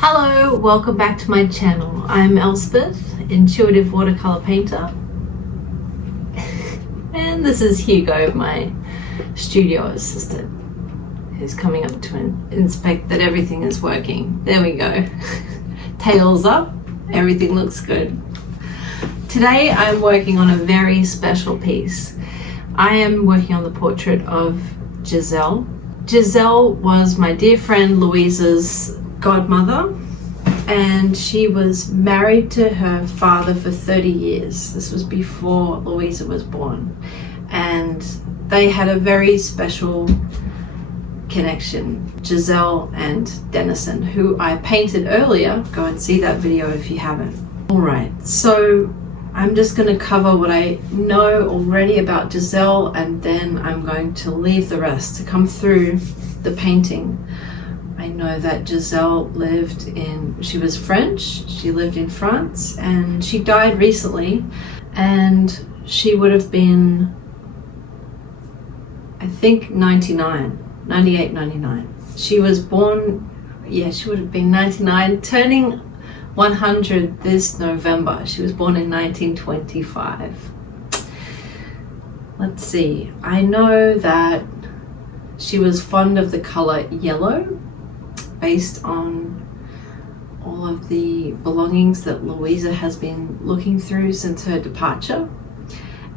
Hello, welcome back to my channel. I'm Elspeth, intuitive watercolor painter. And this is Hugo, my studio assistant, who's coming up to inspect that everything is working. There we go. Tails up, everything looks good. Today I'm working on a very special piece. I am working on the portrait of Gisele. Gisele was my dear friend Louisa's godmother, and she was married to her father for 30 years. This was before Louisa was born, and they had a very special connection, Gisele and Denison, who I painted earlier. Go and see that video if you haven't. Alright, so I'm just going to cover what I know already about Gisele, and then I'm going to leave the rest to come through the painting. I know that Gisele she was French, she lived in France, and she died recently, and she would have been, I think, 98, 99. She was born, she would have been 99, turning 100 this November. She was born in 1925. Let's see, I know that she was fond of the color yellow, based on all of the belongings that Louisa has been looking through since her departure.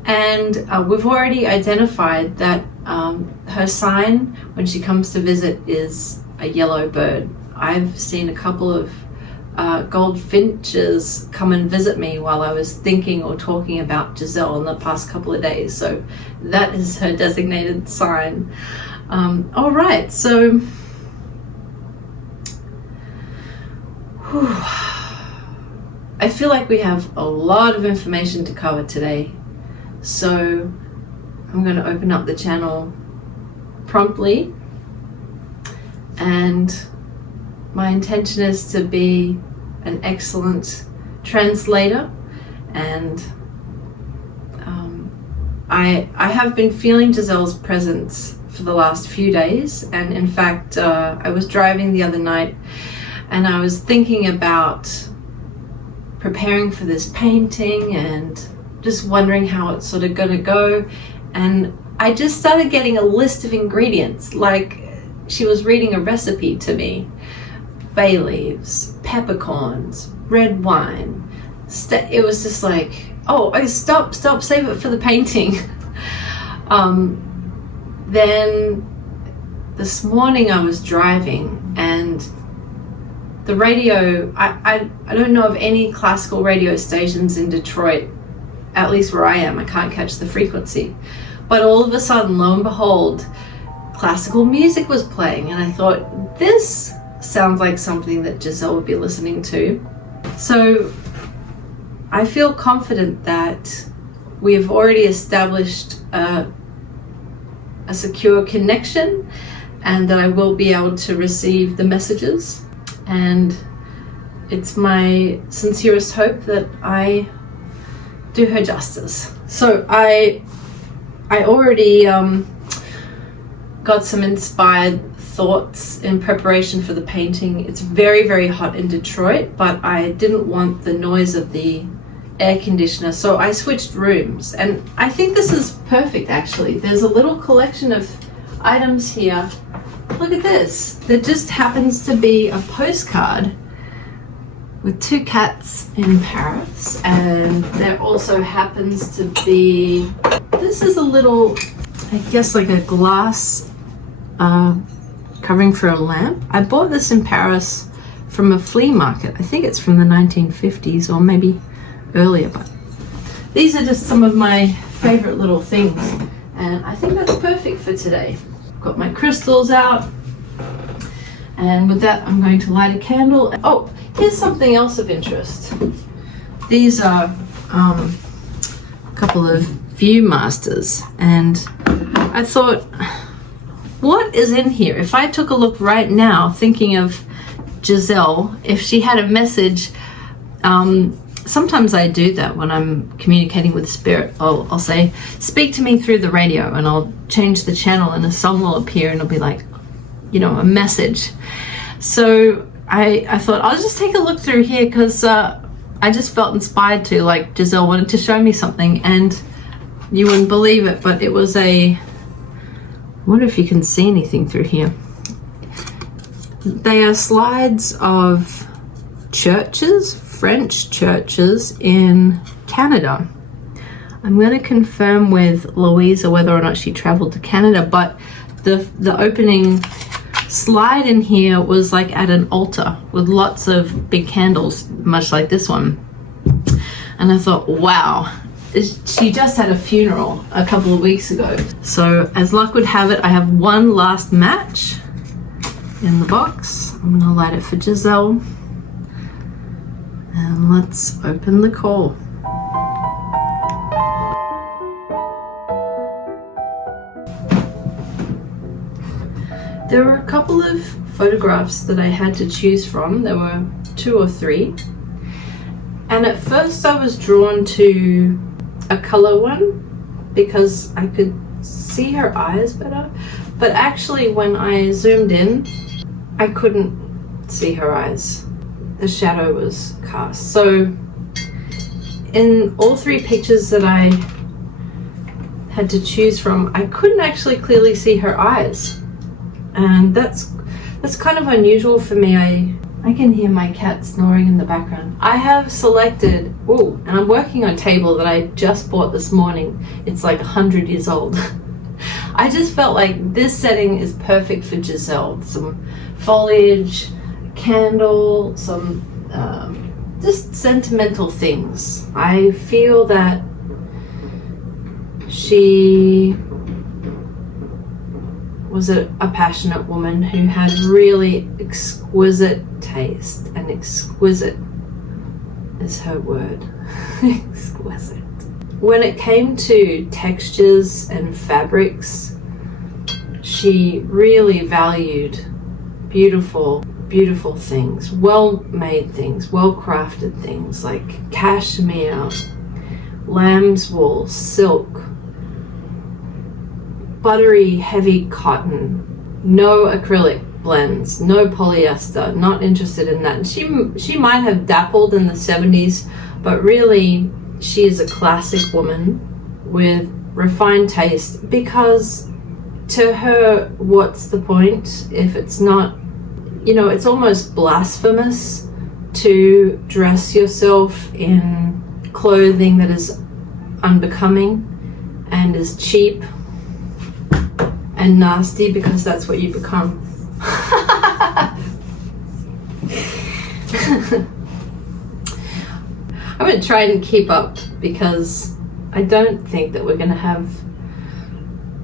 And we've already identified that her sign when she comes to visit is a yellow bird. I've seen a couple of goldfinches come and visit me while I was thinking or talking about Gisele in the past couple of days, so that is her designated sign. All right, so I feel like we have a lot of information to cover today, so I'm going to open up the channel promptly, and my intention is to be an excellent translator, and I have been feeling Gisele's presence for the last few days, and in fact I was driving the other night and I was thinking about preparing for this painting and just wondering how it's sort of gonna go, and I just started getting a list of ingredients like she was reading a recipe to me. Bay leaves, peppercorns, red wine. It was just like, oh, stop, save it for the painting. Then this morning I was driving, and the radio, I don't know of any classical radio stations in Detroit, at least where I am. I can't catch the frequency, but all of a sudden, lo and behold, classical music was playing, and I thought, this sounds like something that Gisele would be listening to. So I feel confident that we have already established a secure connection, and that I will be able to receive the messages, and it's my sincerest hope that I do her justice. So I already got some inspired thoughts in preparation for the painting. It's very, very hot in Detroit, but I didn't want the noise of the air conditioner, so I switched rooms, and I think this is perfect actually. There's a little collection of items here. Look at this. There just happens to be a postcard with two cats in Paris, and there also happens to be, this is a little, I guess like a glass covering for a lamp. I bought this in Paris from a flea market. I think it's from the 1950s or maybe earlier, but these are just some of my favorite little things, and I think that's perfect for today. Got my crystals out, and with that I'm going to light a candle. Oh, here's something else of interest. These are a couple of Viewmasters, and I thought, what is in here? If I took a look right now, thinking of Gisele, if she had a message, sometimes I do that when I'm communicating with spirit. I'll say, speak to me through the radio, and I'll change the channel and a song will appear, and it'll be like, a message. So I thought I'll just take a look through here because I just felt inspired to, like Gisele wanted to show me something, and you wouldn't believe it, but it was I wonder if you can see anything through here. They are slides of churches, French churches in Canada. I'm going to confirm with Louisa whether or not she traveled to Canada, but the opening slide in here was like at an altar with lots of big candles, much like this one. And I thought, wow, she just had a funeral a couple of weeks ago. So as luck would have it, I have one last match in the box. I'm gonna light it for Gisele. And let's open the call. There were a couple of photographs that I had to choose from. There were 2 or 3. And at first I was drawn to a color one because I could see her eyes better. But actually when I zoomed in, I couldn't see her eyes. The shadow was cast. So in all 3 pictures that I had to choose from, I couldn't actually clearly see her eyes. And that's kind of unusual for me. I can hear my cat snoring in the background. I have selected, and I'm working on a table that I just bought this morning. It's like 100 years old. I just felt like this setting is perfect for Gisele. Some foliage, candle, some just sentimental things. I feel that she was a passionate woman who had really exquisite taste, and exquisite is her word. Exquisite. When it came to textures and fabrics, she really valued beautiful things, well-made things, well-crafted things like cashmere, lamb's wool, silk, buttery, heavy cotton, no acrylic blends, no polyester, not interested in that. She might have dabbled in the 70s, but really she is a classic woman with refined taste, because to her, what's the point if it's not, it's almost blasphemous to dress yourself in clothing that is unbecoming and is cheap and nasty, because that's what you become. I'm going to try and keep up, because I don't think that we're going to have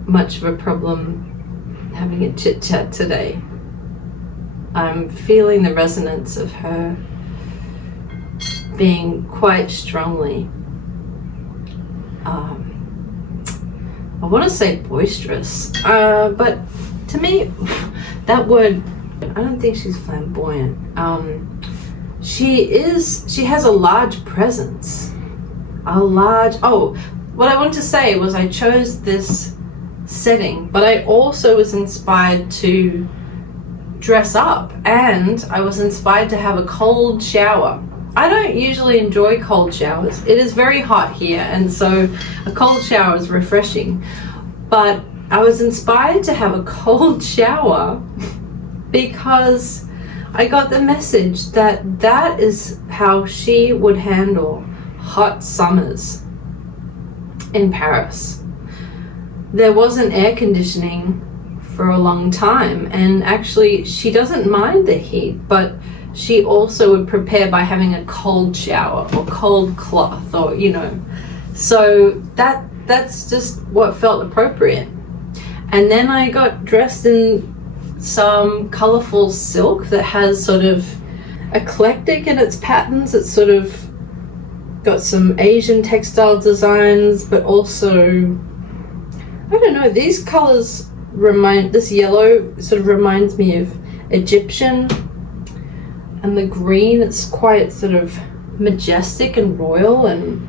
much of a problem having a chit chat today. I'm feeling the resonance of her being quite strongly I want to say boisterous, but to me, that word, I don't think she's flamboyant. She has a large presence. What I wanted to say was I chose this setting, but I also was inspired to dress up, and I was inspired to have a cold shower. I don't usually enjoy cold showers. It is very hot here, and so a cold shower is refreshing. But I was inspired to have a cold shower because I got the message that that is how she would handle hot summers in Paris. There wasn't air conditioning for a long time, and actually she doesn't mind the heat, but she also would prepare by having a cold shower or cold cloth, or so that's just what felt appropriate. And then I got dressed in some colorful silk that has sort of eclectic in its patterns. It's sort of got some Asian textile designs, but also, I don't know, these colors this yellow sort of reminds me of Egyptian. And the green, it's quite sort of majestic and royal, and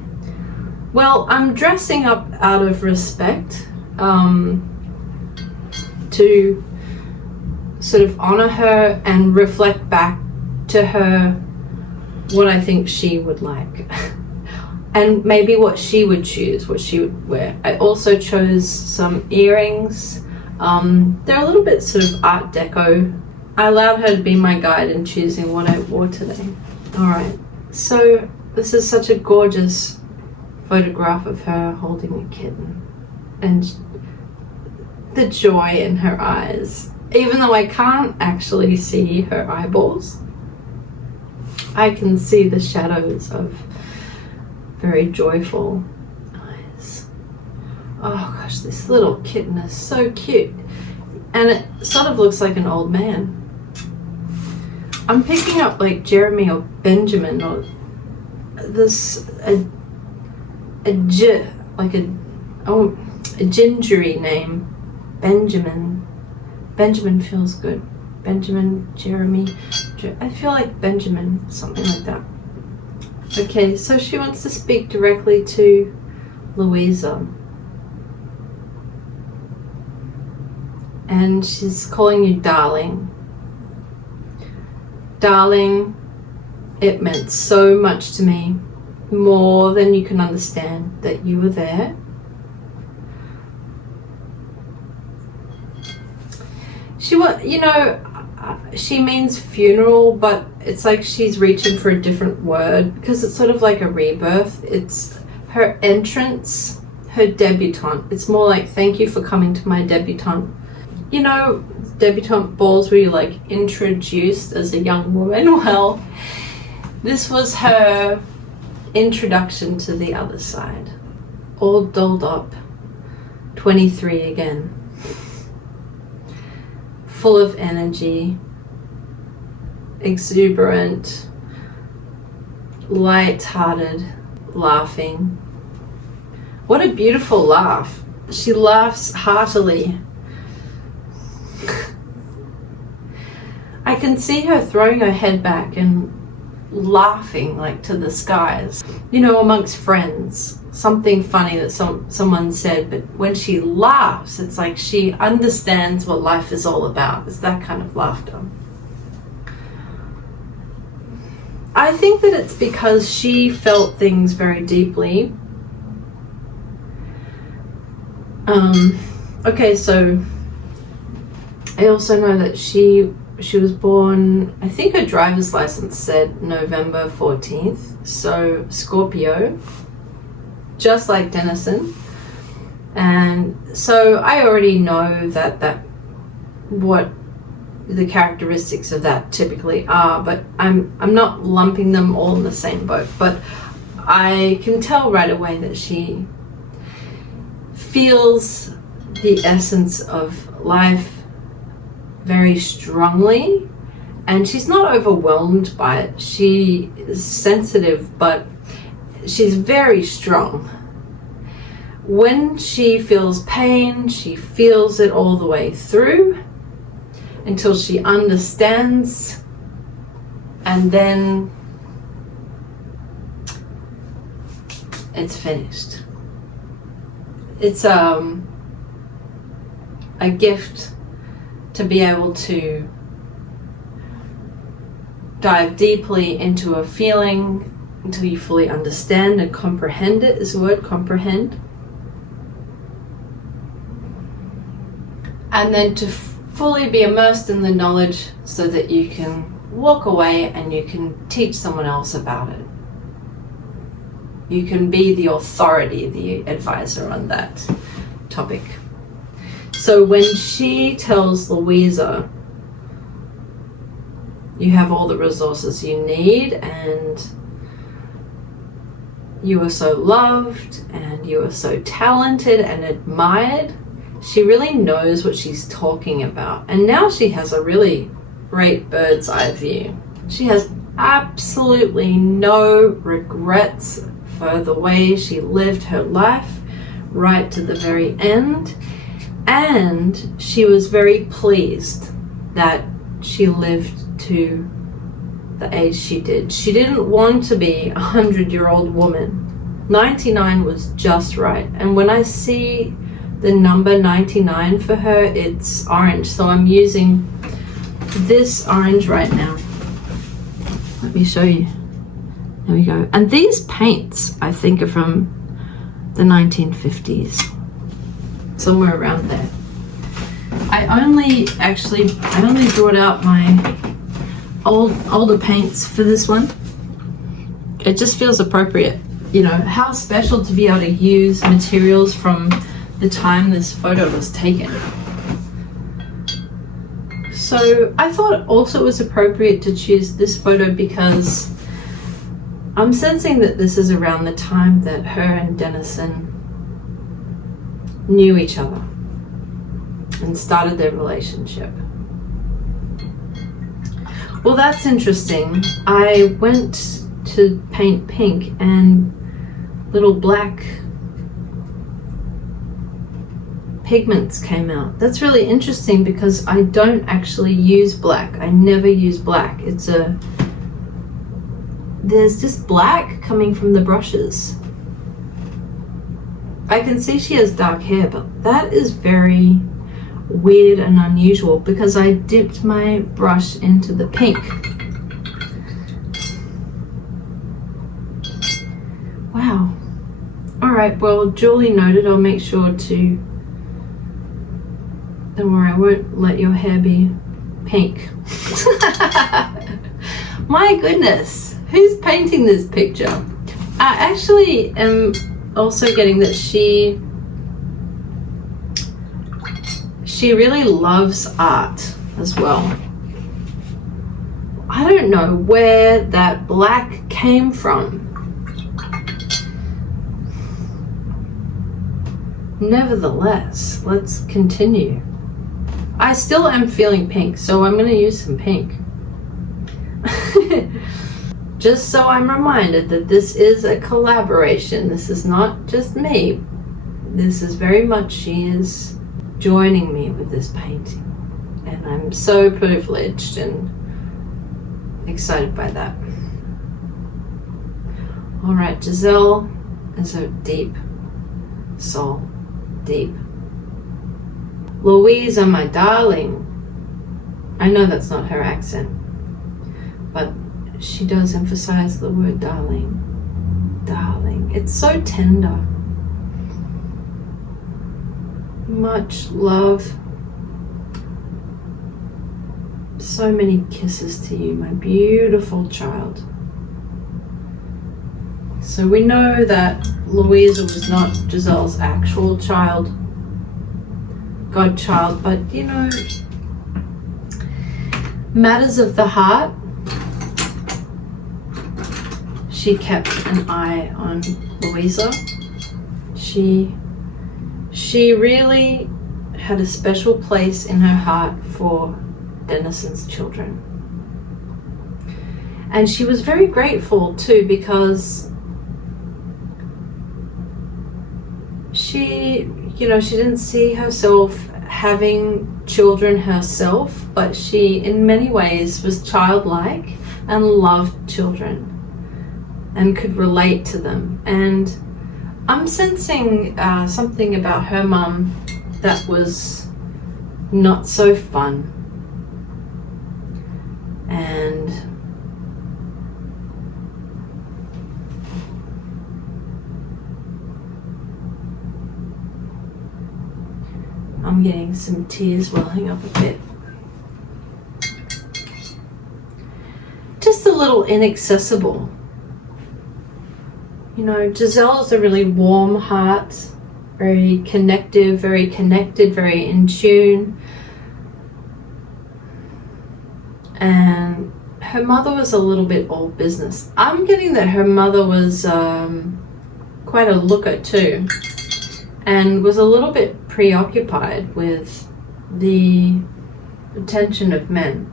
well, I'm dressing up out of respect to sort of honor her and reflect back to her what I think she would like. And maybe what she would choose, what she would wear. I also chose some earrings. They're a little bit sort of Art Deco. I allowed her to be my guide in choosing what I wore today. Alright, so this is such a gorgeous photograph of her holding a kitten. And the joy in her eyes. Even though I can't actually see her eyeballs, I can see the shadows of very joyful eyes. Oh gosh, this little kitten is so cute. And it sort of looks like an old man. I'm picking up like Jeremy or Benjamin or this, a gingery name. Benjamin. Benjamin feels good. Benjamin, Jeremy. I feel like Benjamin, something like that. Okay, so she wants to speak directly to Louisa. And she's calling you darling. Darling, it meant so much to me, more than you can understand, that you were there. She means funeral, but it's like she's reaching for a different word because it's sort of like a rebirth. It's her entrance, her debutante. It's more like, thank you for coming to my debutante. You know, debutante balls where you're like introduced as a young woman. Well, this was her introduction to the other side. All dolled up, 23 again. Full of energy, exuberant, light-hearted, laughing. What a beautiful laugh. She laughs heartily. I can see her throwing her head back and laughing like to the skies. You know, amongst friends, something funny that someone said, but when she laughs, it's like she understands what life is all about. It's that kind of laughter. I think that it's because she felt things very deeply. Okay, so I also know that she was born, I think her driver's license said November 14th, so Scorpio, just like Denison. And so I already know that what the characteristics of that typically are, but I'm not lumping them all in the same boat, but I can tell right away that she feels the essence of life very strongly, and she's not overwhelmed by it. She is sensitive, but she's very strong. When she feels pain, she feels it all the way through until she understands, and then it's finished. It's a gift to be able to dive deeply into a feeling until you fully understand and comprehend it. Is the word comprehend. And then to fully be immersed in the knowledge so that you can walk away and you can teach someone else about it. You can be the authority, the advisor on that topic. So when she tells Louisa, you have all the resources you need and you are so loved and you are so talented and admired, she really knows what she's talking about. And now she has a really great bird's eye view. She has absolutely no regrets for the way she lived her life right to the very end. And she was very pleased that she lived to the age she did. She didn't want to be a 100-year-old woman. 99 was just right. And when I see the number 99 for her, it's orange. So I'm using this orange right now. Let me show you. There we go. And these paints, I think, are from the 1950s. Somewhere around there. I only brought out my older paints for this one. It just feels appropriate. You know, how special to be able to use materials from the time this photo was taken. So I thought also it was appropriate to choose this photo because I'm sensing that this is around the time that her and Dennison knew each other and started their relationship. Well, that's interesting. I went to paint pink and little black pigments came out. That's really interesting because I don't actually use black. I never use black. There's just black coming from the brushes. I can see she has dark hair, but that is very weird and unusual because I dipped my brush into the pink. Wow. All right, well, duly noted. I'll make sure to, don't worry, I won't let your hair be pink. My goodness, who's painting this picture? I actually am also getting that she really loves art as well. I don't know where that black came from. Nevertheless, let's continue. I still am feeling pink, so I'm going to use some pink. Just so I'm reminded that this is a collaboration. This is not just me. This is very much she is joining me with this painting. And I'm so privileged and excited by that. All right, Gisele is a deep soul. Deep. Louisa, my darling. I know that's not her accent, but she does emphasize the word darling. Darling. It's so tender. Much love. So many kisses to you, my beautiful child. So we know that Louisa was not Gisele's actual child, godchild, but you know, matters of the heart, she kept an eye on Louisa. She really had a special place in her heart for Dennison's children. And she was very grateful too, because she didn't see herself having children herself, but she in many ways was childlike and loved children and could relate to them. And I'm sensing something about her mum that was not so fun. And I'm getting some tears welling up a bit. Just a little inaccessible. You know, Gisele's a really warm heart, very connective, very connected, very in tune. And her mother was a little bit all business. I'm getting that her mother was quite a looker too, and was a little bit preoccupied with the attention of men.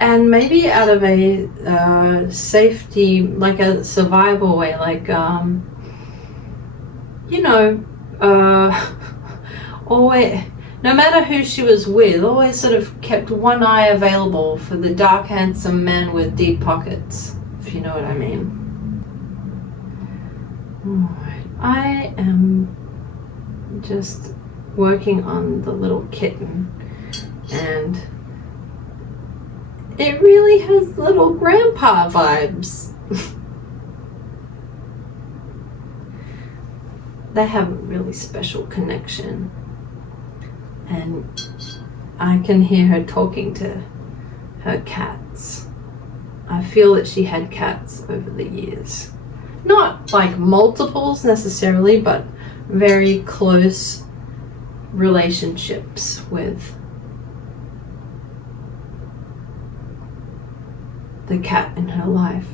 And maybe out of a safety, like a survival way, like, always, no matter who she was with, always sort of kept one eye available for the dark, handsome men with deep pockets, if you know what I mean. Alright, I am just working on the little kitten, and It really has little grandpa vibes. They have a really special connection. And I can hear her talking to her cats. I feel that she had cats over the years. Not like multiples necessarily, but very close relationships with the cat in her life.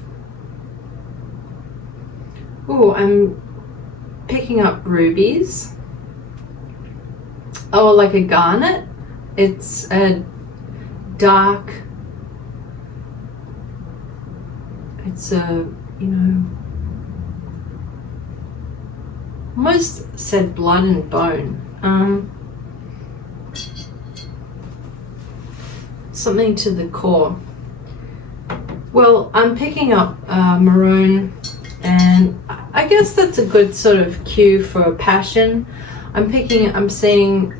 Ooh, I'm picking up rubies. Oh, like a garnet. It's a dark, it's a, you know, almost said blood and bone. Something to the core. Well, I'm picking up maroon, and I guess that's a good sort of cue for passion. I'm seeing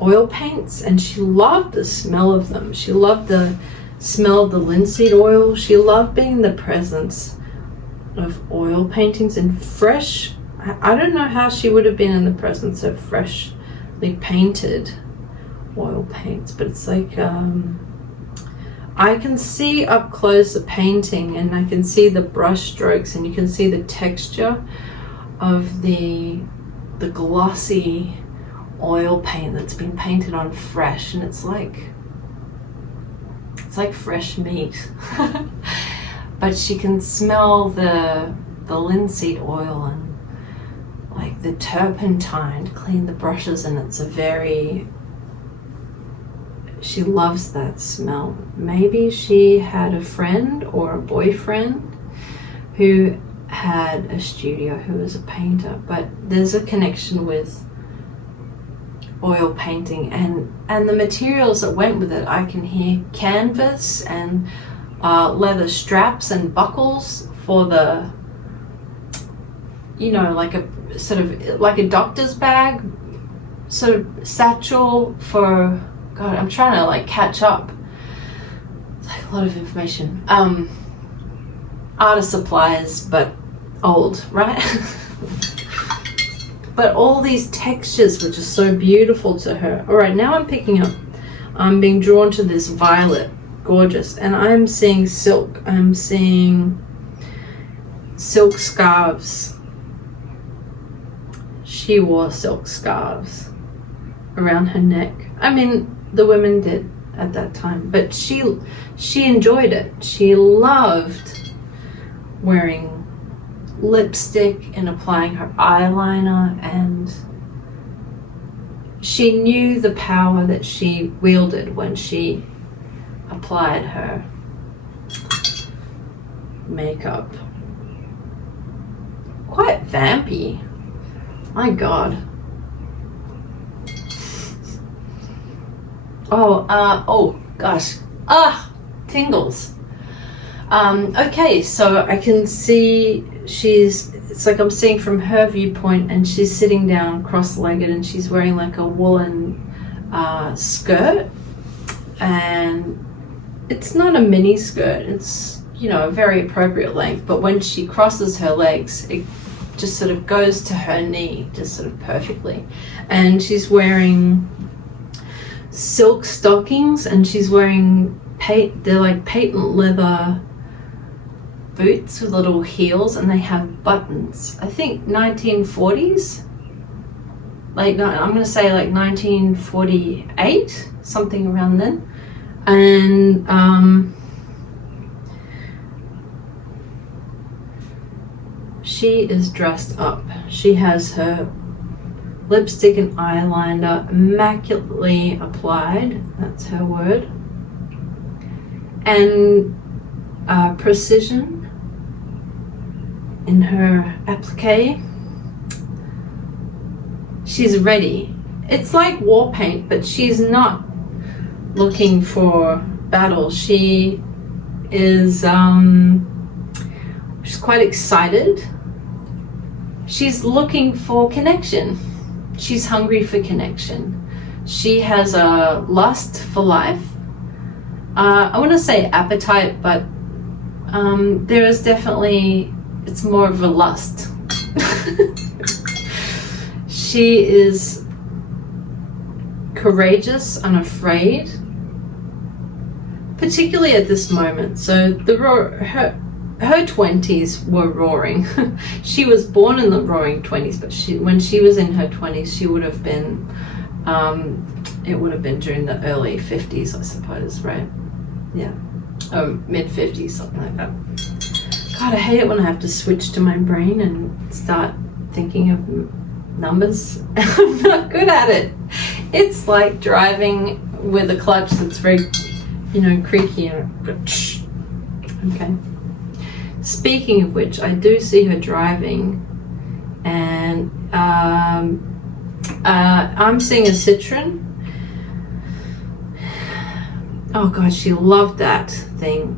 oil paints, and she loved the smell of them. She loved the smell of the linseed oil. She loved being in the presence of oil paintings and fresh. I don't know how she would have been in the presence of freshly painted oil paints, but it's like I can see up close the painting, and I can see the brush strokes, and you can see the texture of the glossy oil paint that's been painted on fresh, and it's like fresh meat. But she can smell the linseed oil and like the turpentine to clean the brushes, and it's a very, she loves that smell. Maybe she had a friend or a boyfriend who had a studio who was a painter, but there's a connection with oil painting and the materials that went with it. I can hear canvas and leather straps and buckles for the, you know, like a sort of like a doctor's bag, sort of satchel for, God, I'm trying to like catch up. It's like a lot of information. Artist supplies, but old, right? But all these textures were just so beautiful to her. All right, now I'm being drawn to this violet, gorgeous, and I'm seeing silk. I'm seeing silk scarves. She wore silk scarves around her neck. I mean, the women did at that time, but she enjoyed it. She loved wearing lipstick and applying her eyeliner, and she knew the power that she wielded when she applied her makeup. Quite vampy. My God. Oh gosh. Tingles. Okay, so I can see it's like I'm seeing from her viewpoint, and she's sitting down cross-legged, and she's wearing like a woolen skirt, and it's not a mini skirt, it's, you know, a very appropriate length, but when she crosses her legs, it just sort of goes to her knee, just sort of perfectly. And she's wearing silk stockings, and she's wearing they're like patent leather boots with little heels, and they have buttons. I think 1940s, like, no, I'm gonna say like 1948, something around then. And she is dressed up. She has her lipstick and eyeliner immaculately applied, that's her word, and precision in her applique. She's ready. It's like war paint, but she's not looking for battle. She is she's quite excited. She's looking for connection. She's hungry for connection. She has a lust for life, I want to say appetite, but there is definitely, it's more of a lust. She is courageous, unafraid, particularly at this moment. So her 20s were roaring. She was born in the roaring 20s, but when she was in her 20s, she would have been, it would have been during the early 50s, I suppose, right? Yeah, mid 50s, something like that. God, I hate it when I have to switch to my brain and start thinking of numbers. I'm not good at it. It's like driving with a clutch that's very, creaky. Okay. Speaking of which, I do see her driving, and I'm seeing a Citroen. Oh God, she loved that thing.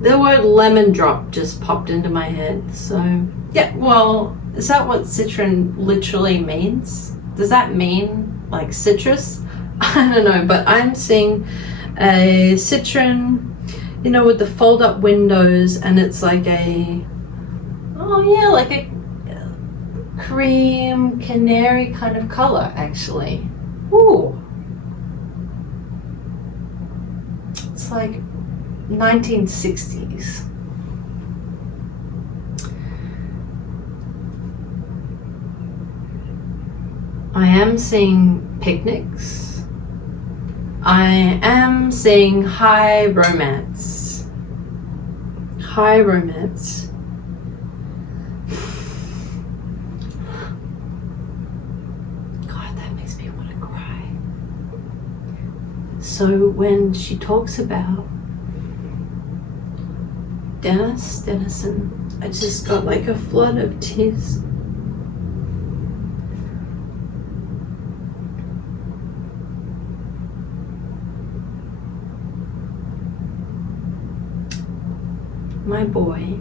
The word lemon drop just popped into my head. So yeah, well, is that what Citroen literally means? Does that mean like citrus? I don't know, but I'm seeing a Citroen, with the fold up windows, and it's like like a cream canary kind of color, actually. Ooh. It's like 1960s. I am seeing picnics. I am seeing high romance. High romance. God, that makes me want to cry. So when she talks about Denison, I just got like a flood of tears. My boy.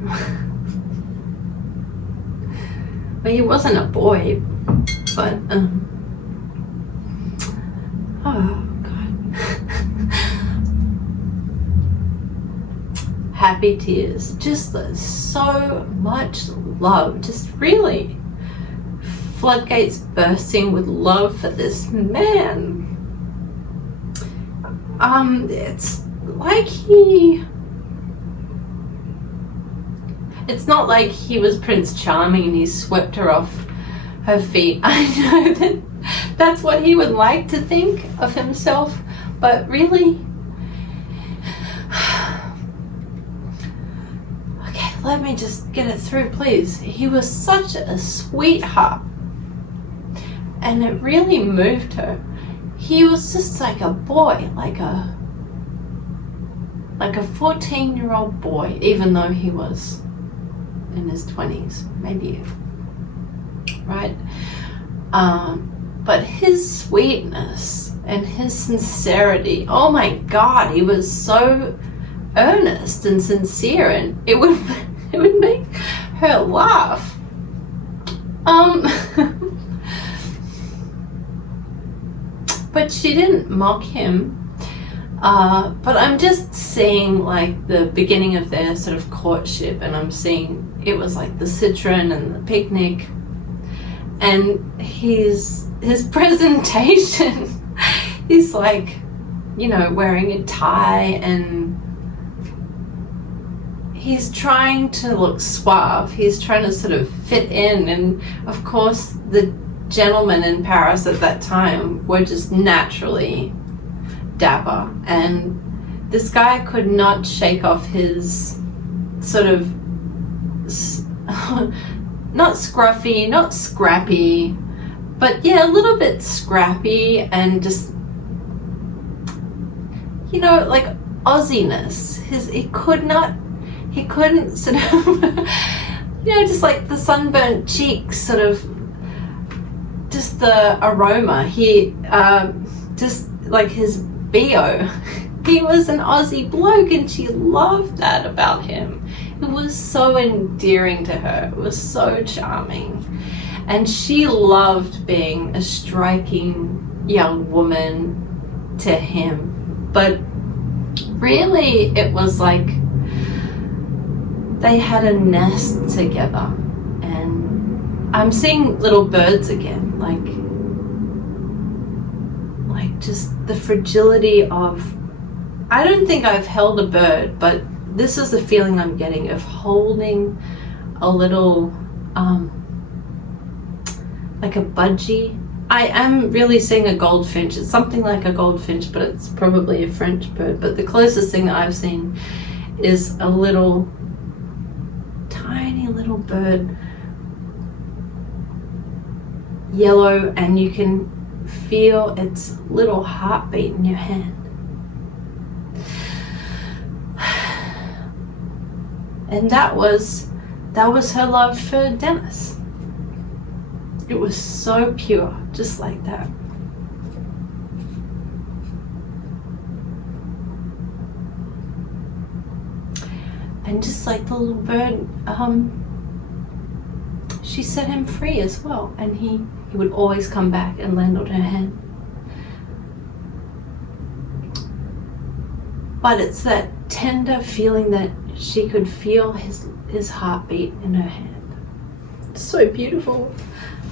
Well, he wasn't a boy, but oh God. Happy tears. Just so much love. Just really floodgates bursting with love for this man. It's like it's not like he was Prince Charming and he swept her off her feet. I know that's what he would like to think of himself, but really, okay, let me just get it through, please. He was such a sweetheart, and it really moved her. He was just like a boy, like a 14-year-old boy, even though he was in his 20s, maybe, right? But his sweetness and his sincerity, oh my God, he was so earnest and sincere, and it would make her laugh. But she didn't mock him. But I'm just seeing like the beginning of their sort of courtship, and I'm seeing it was like the Citroen and the picnic, and his presentation, he's like, wearing a tie, and he's trying to look suave. He's trying to sort of fit in, and of course the gentlemen in Paris at that time were just naturally dapper, and this guy could not shake off his sort of not scruffy, not scrappy, but yeah, a little bit scrappy, and just like Aussiness. He couldn't sort of just like the sunburnt cheeks, sort of just the aroma. He just like his BO. He was an Aussie bloke, and she loved that about him. It was so endearing to her. It was so charming. And she loved being a striking young woman to him. But really it was like they had a nest together, and I'm seeing little birds again, like just the fragility of, I don't think I've held a bird, but this is the feeling I'm getting of holding a little like a budgie. I am really seeing a goldfinch. It's something like a goldfinch, but it's probably a French bird. But the closest thing that I've seen is a little, tiny little bird, yellow, and you can feel its little heartbeat in your hand. And that was her love for Dennis. It was so pure, just like that. And just like the little bird, she set him free as well, and he would always come back and land on her hand. But it's that tender feeling that she could feel his heartbeat in her hand. It's so beautiful.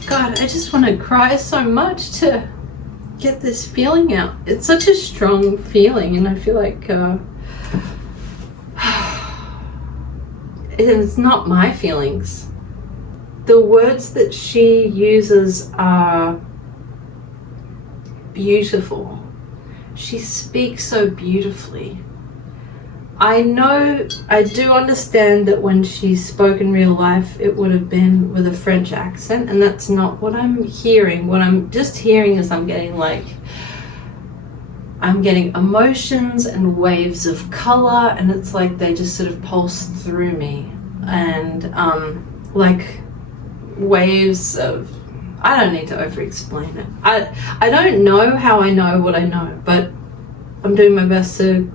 God, I just want to cry so much to get this feeling out. It's such a strong feeling, and I feel like it's not my feelings. The words that she uses are beautiful. She speaks so beautifully. I do understand that when she spoke in real life, it would have been with a French accent, and that's not what I'm hearing. What I'm just hearing is I'm getting emotions and waves of color, and it's like they just sort of pulse through me, and like waves of, I don't need to over explain it. I don't know how I know what I know, but I'm doing my best to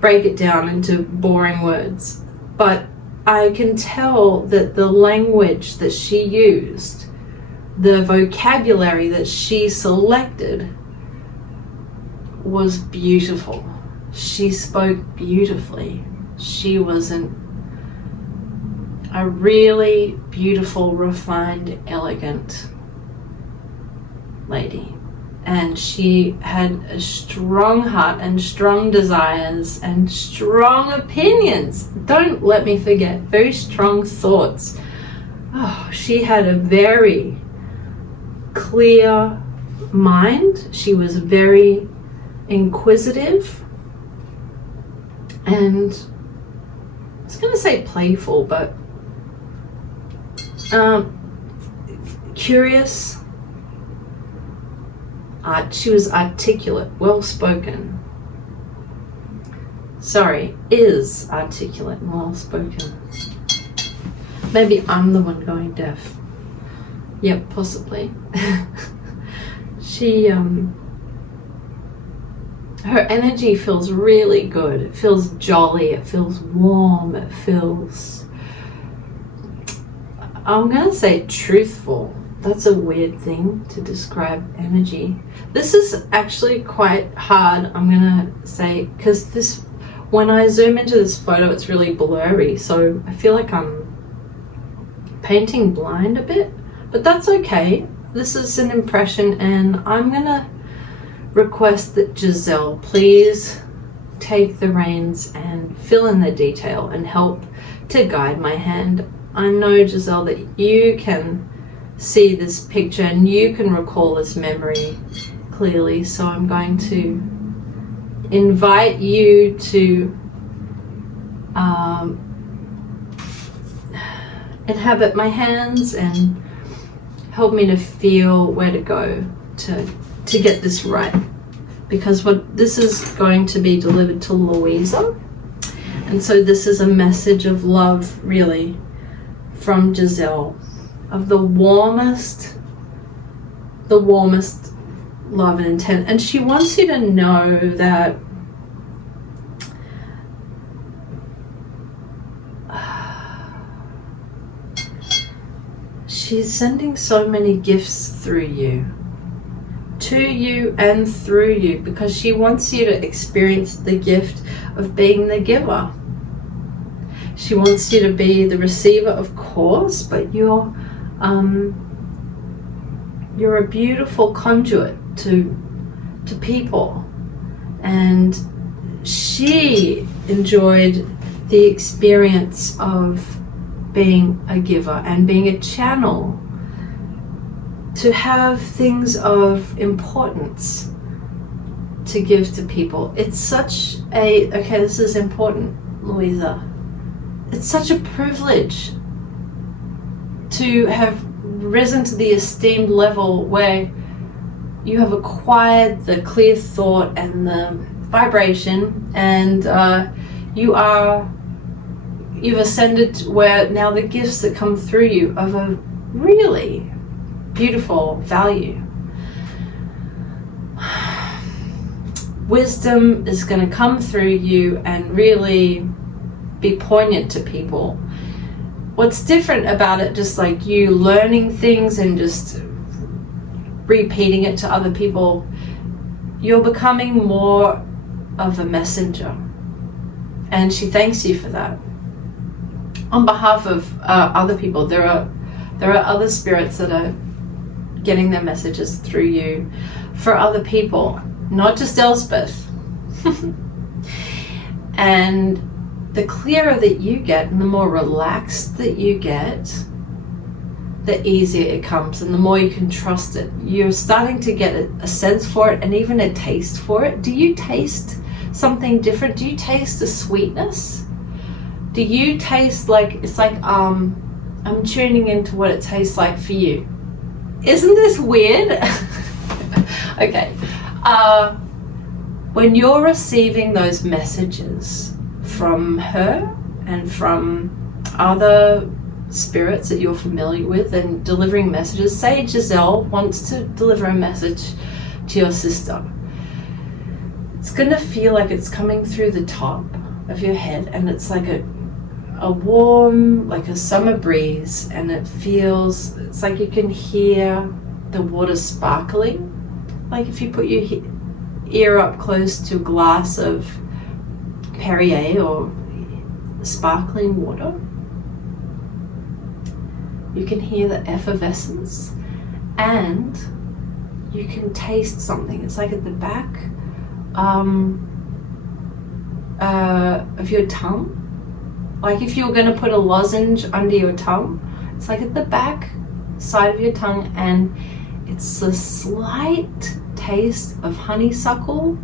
break it down into boring words. But I can tell that the language that she used, the vocabulary that she selected, was beautiful. She spoke beautifully. She was a really beautiful, refined, elegant lady. And she had a strong heart and strong desires and strong opinions. Don't let me forget, very strong thoughts. Oh, she had a very clear mind. She was very inquisitive, and I was going to say playful, but curious. She was articulate, well-spoken. Sorry, is articulate and well-spoken. Maybe I'm the one going deaf. Yep, possibly. She, her energy feels really good. It feels jolly, it feels warm, it feels, I'm gonna say truthful. That's a weird thing to describe energy. This is actually quite hard, I'm gonna say, because this, when I zoom into this photo, it's really blurry, so I feel like I'm painting blind a bit, but that's okay. This is an impression, and I'm gonna request that Gisele please take the reins and fill in the detail and help to guide my hand. I know, Gisele, that you can see this picture and you can recall this memory clearly, so I'm going to invite you to inhabit my hands and help me to feel where to go to get this right, because what this is going to be delivered to Louisa, and so this is a message of love, really, from Gisele, of the warmest love and intent. And she wants you to know that she's sending so many gifts through you to you and through you, because she wants you to experience the gift of being the giver. She wants you to be the receiver, of course, but you're a beautiful conduit to people. And she enjoyed the experience of being a giver and being a channel to have things of importance to give to people. It's such a, okay, this is important, Louisa. It's such a privilege to have risen to the esteemed level where you have acquired the clear thought and the vibration, and you've ascended where now the gifts that come through you of a really beautiful value. Wisdom is going to come through you and really be poignant to people. What's different about it, just like you learning things and just repeating it to other people, you're becoming more of a messenger. And she thanks you for that. On behalf of other people, there are other spirits that are getting their messages through you for other people, not just Elspeth. And the clearer that you get and the more relaxed that you get, the easier it comes and the more you can trust it. You're starting to get a sense for it and even a taste for it. Do you taste something different? Do you taste the sweetness? Do you taste like, it's like I'm tuning into what it tastes like for you. Isn't this weird? Okay. When you're receiving those messages from her and from other spirits that you're familiar with and delivering messages, say Gisele wants to deliver a message to your sister, it's gonna feel like it's coming through the top of your head, and it's like a warm, like a summer breeze, and it's like you can hear the water sparkling, like if you put your ear up close to a glass of Perrier or sparkling water. You can hear the effervescence and you can taste something. It's like at the back of your tongue. Like if you were going to put a lozenge under your tongue, it's like at the back side of your tongue, and it's a slight taste of honeysuckle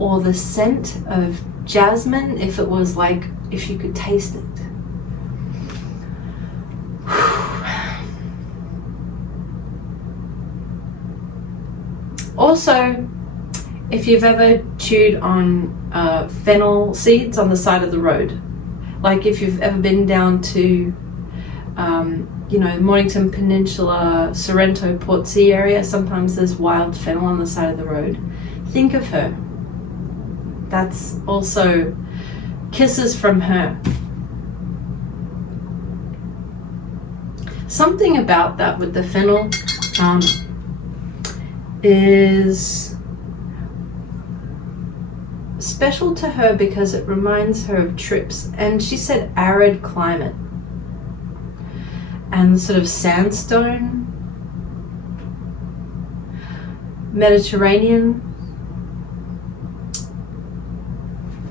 or the scent of jasmine, if it was like, if you could taste it. Also, if you've ever chewed on fennel seeds on the side of the road, like if you've ever been down to Mornington Peninsula, Sorrento, Portsea area, sometimes there's wild fennel on the side of the road. Think of her. That's also kisses from her. Something about that with the fennel is special to her because it reminds her of trips, and she said arid climate and sort of sandstone, Mediterranean.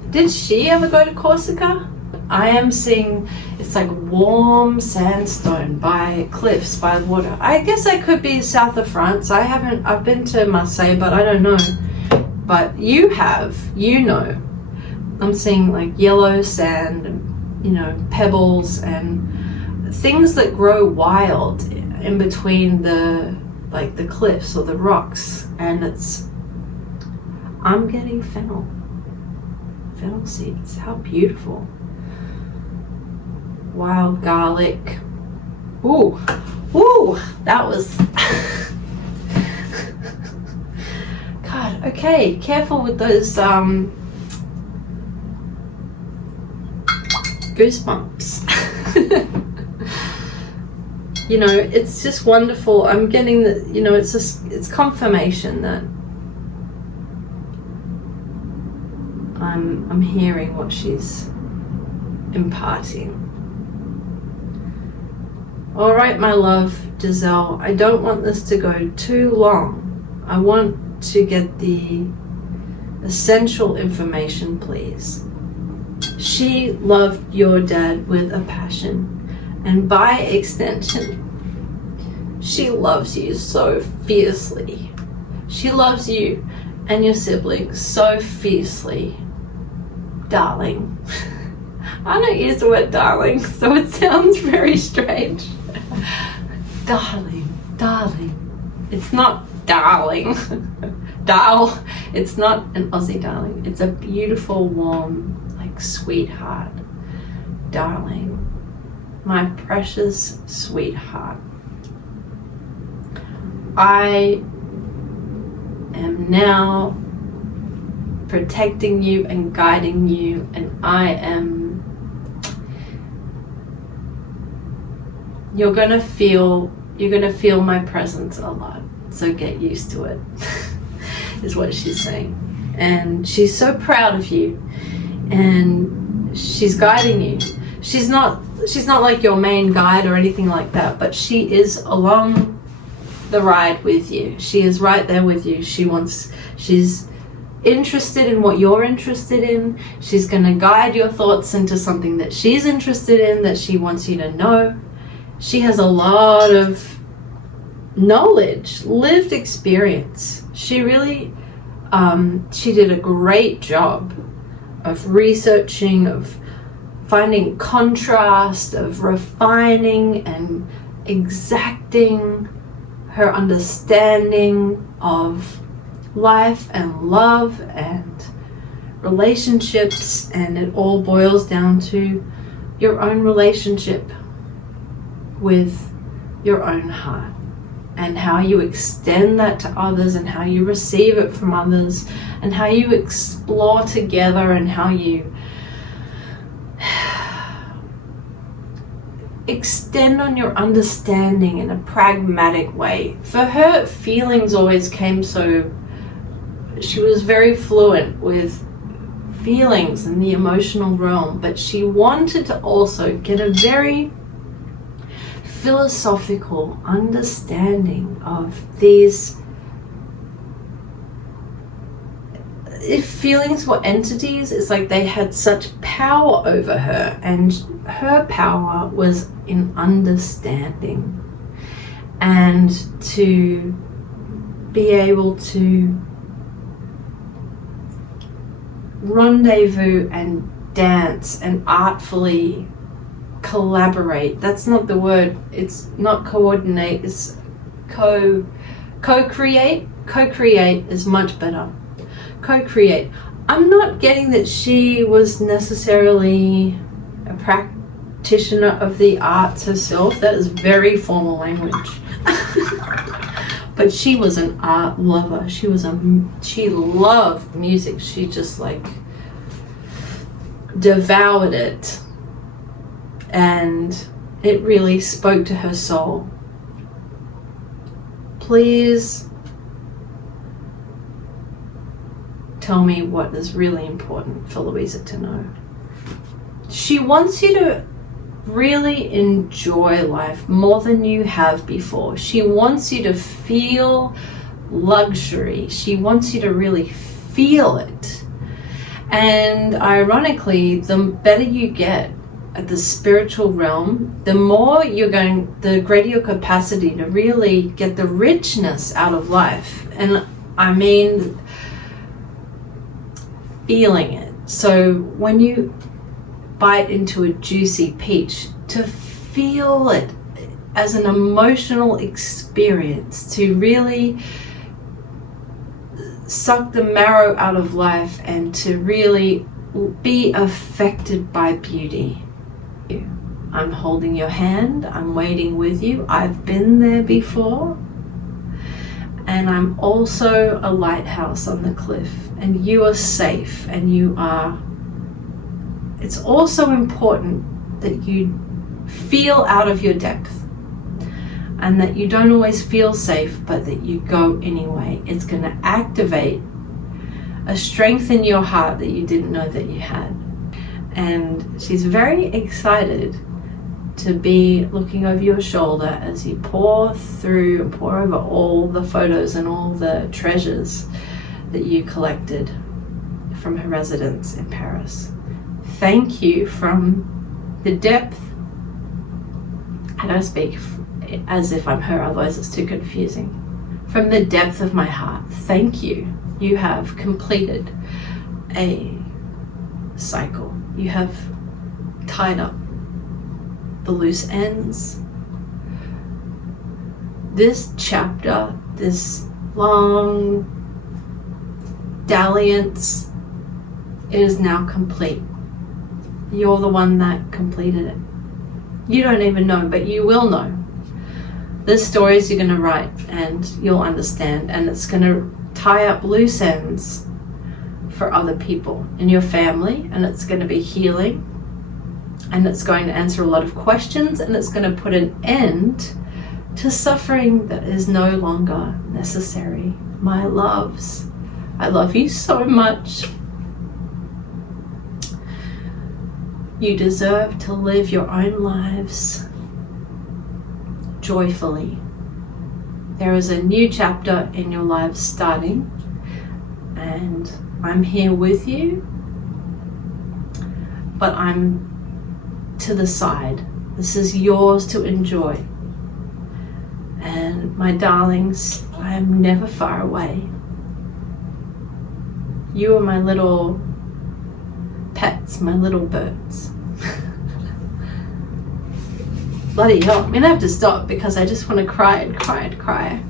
Did she ever go to Corsica? I am seeing it's like warm sandstone by cliffs, by water. I guess I could be south of France. I've been to Marseille, but I don't know. But you have, I'm seeing like yellow sand and, pebbles and things that grow wild in between the cliffs or the rocks. And I'm getting fennel seeds. How beautiful. Wild garlic. Ooh, that was God. Okay, careful with those goosebumps. you know, it's just wonderful. I'm getting the, you know, it's confirmation that I'm hearing what she's imparting. All right, my love, Gisele, I don't want this to go too long. I want to get the essential information, please. She loved your dad with a passion, and by extension, she loves you so fiercely. She loves you and your siblings so fiercely. Darling. I don't use the word darling, so it sounds very strange. Darling, darling. It's not darling. It's not an Aussie darling. It's a beautiful, warm, like sweetheart. Darling. My precious sweetheart. I am now protecting you and guiding you, and you're gonna feel my presence a lot, so get used to it. Is what she's saying. And she's so proud of you, and she's guiding you. She's not like your main guide or anything like that, but she is along the ride with you. She is right there with you. She's interested in what you're interested in. She's going to guide your thoughts into something that she's interested in, that she wants you to know. She has a lot of knowledge, lived experience. She really she did a great job of researching, of finding contrast, of refining and exacting her understanding of life and love and relationships, and it all boils down to your own relationship with your own heart, and how you extend that to others, and how you receive it from others, and how you explore together, and how you extend on your understanding in a pragmatic way. For her, feelings always came so, she was very fluent with feelings in the emotional realm, but she wanted to also get a very philosophical understanding of these. If feelings were entities, it's like they had such power over her, and her power was in understanding, and to be able to rendezvous and dance and artfully collaborate. That's not the word. It's not coordinate. It's co-create. Co-create is much better. Co-create. I'm not getting that she was necessarily a practitioner of the arts herself. That is very formal language. But she was an art lover. She loved music. She just like devoured it. And it really spoke to her soul. Please tell me what is really important for Louisa to know. She wants you to really enjoy life more than you have before. She wants you to feel luxury. She wants you to really feel it. And ironically, the better you get at the spiritual realm, the more the greater your capacity to really get the richness out of life. And I mean feeling it. So when you bite into a juicy peach, to feel it as an emotional experience, to really suck the marrow out of life, and to really be affected by beauty. I'm holding your hand, I'm waiting with you, I've been there before, and I'm also a lighthouse on the cliff, and you are safe, and it's also important that you feel out of your depth. and that you don't always feel safe, but that you go anyway. It's going to activate a strength in your heart that you didn't know that you had. And she's very excited to be looking over your shoulder as you pour through and pour over all the photos and all the treasures that you collected from her residence in Paris. Thank you from the depth. I don't speak as if I'm her, otherwise it's too confusing. From the depth of my heart, thank you. You have completed a cycle. You have tied up the loose ends. This chapter, this long dalliance, is now complete. You're the one that completed it. You don't even know, but you will know. There's stories you're going to write and you'll understand, and it's going to tie up loose ends for other people in your family, and it's going to be healing, and it's going to answer a lot of questions, and it's going to put an end to suffering that is no longer necessary. My loves, I love you so much. You deserve to live your own lives joyfully. There is a new chapter in your lives starting, and I'm here with you, but I'm to the side. This is yours to enjoy. And my darlings, I am never far away. You are my little pets, my little birds. Bloody hell, I'm gonna have to stop because I just want to cry and cry and cry.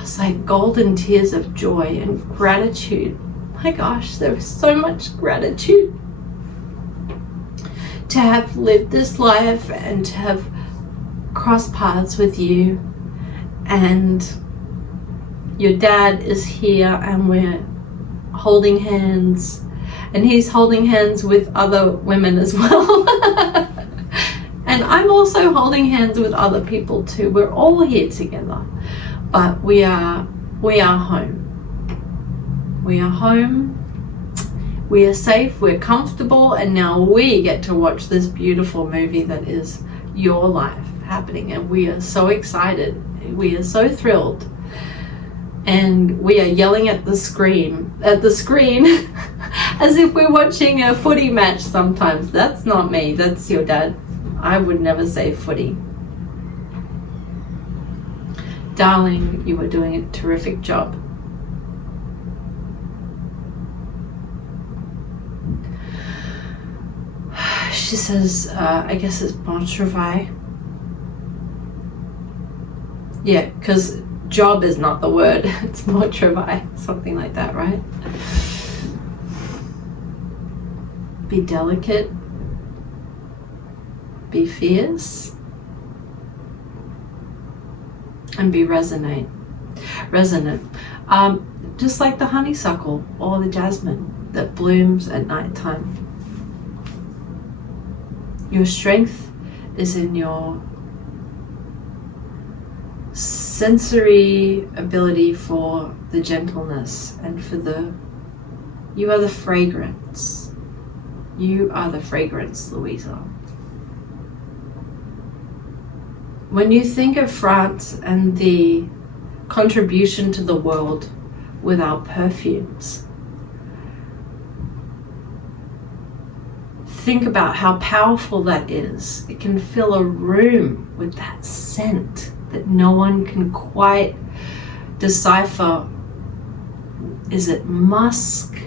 It's like golden tears of joy and gratitude. My gosh, there was so much gratitude to have lived this life and to have crossed paths with you. And your dad is here and we're holding hands, and he's holding hands with other women as well. And I'm also holding hands with other people too. We're all here together, but we are home. We are home. We are safe, we're comfortable, and now we get to watch this beautiful movie that is your life happening, and we are so excited. We are so thrilled. And we are yelling at the screen as if we're watching a footy match sometimes. That's not me, that's your dad. I would never say footy. Darling, you are doing a terrific job. She says, I guess it's bon travail. Yeah, because job is not the word. It's bon travail, something like that, right? Be delicate. Be fierce. And be resonant. Just like the honeysuckle or the jasmine that blooms at nighttime. Your strength is in your sensory ability for the gentleness and for you are the fragrance. You are the fragrance, Louisa. When you think of France and the contribution to the world with our perfumes, think about how powerful that is. It can fill a room with that scent that no one can quite decipher. Is it musk?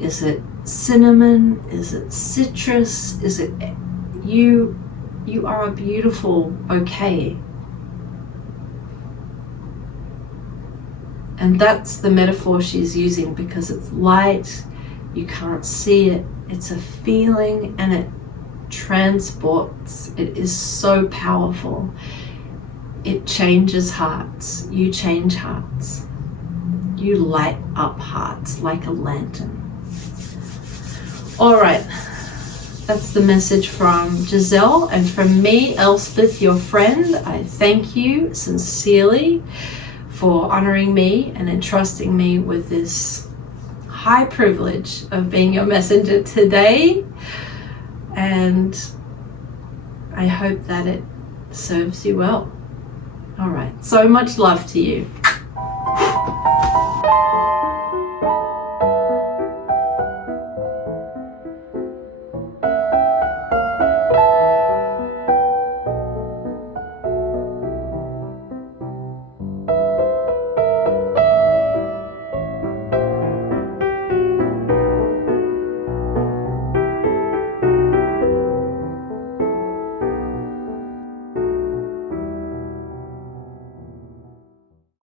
Is it cinnamon? Is it citrus? Is it you are a beautiful bouquet. And that's the metaphor she's using, because it's light, you can't see it, it's a feeling, and it transports. It is so powerful. It changes hearts. You change hearts. You light up hearts like a lantern. All right, That's the message from Gisele, and from me, Elspeth, your friend. I thank you sincerely for honoring me and entrusting me with this high privilege of being your messenger today. And I hope that it serves you well. All right, so much love to you.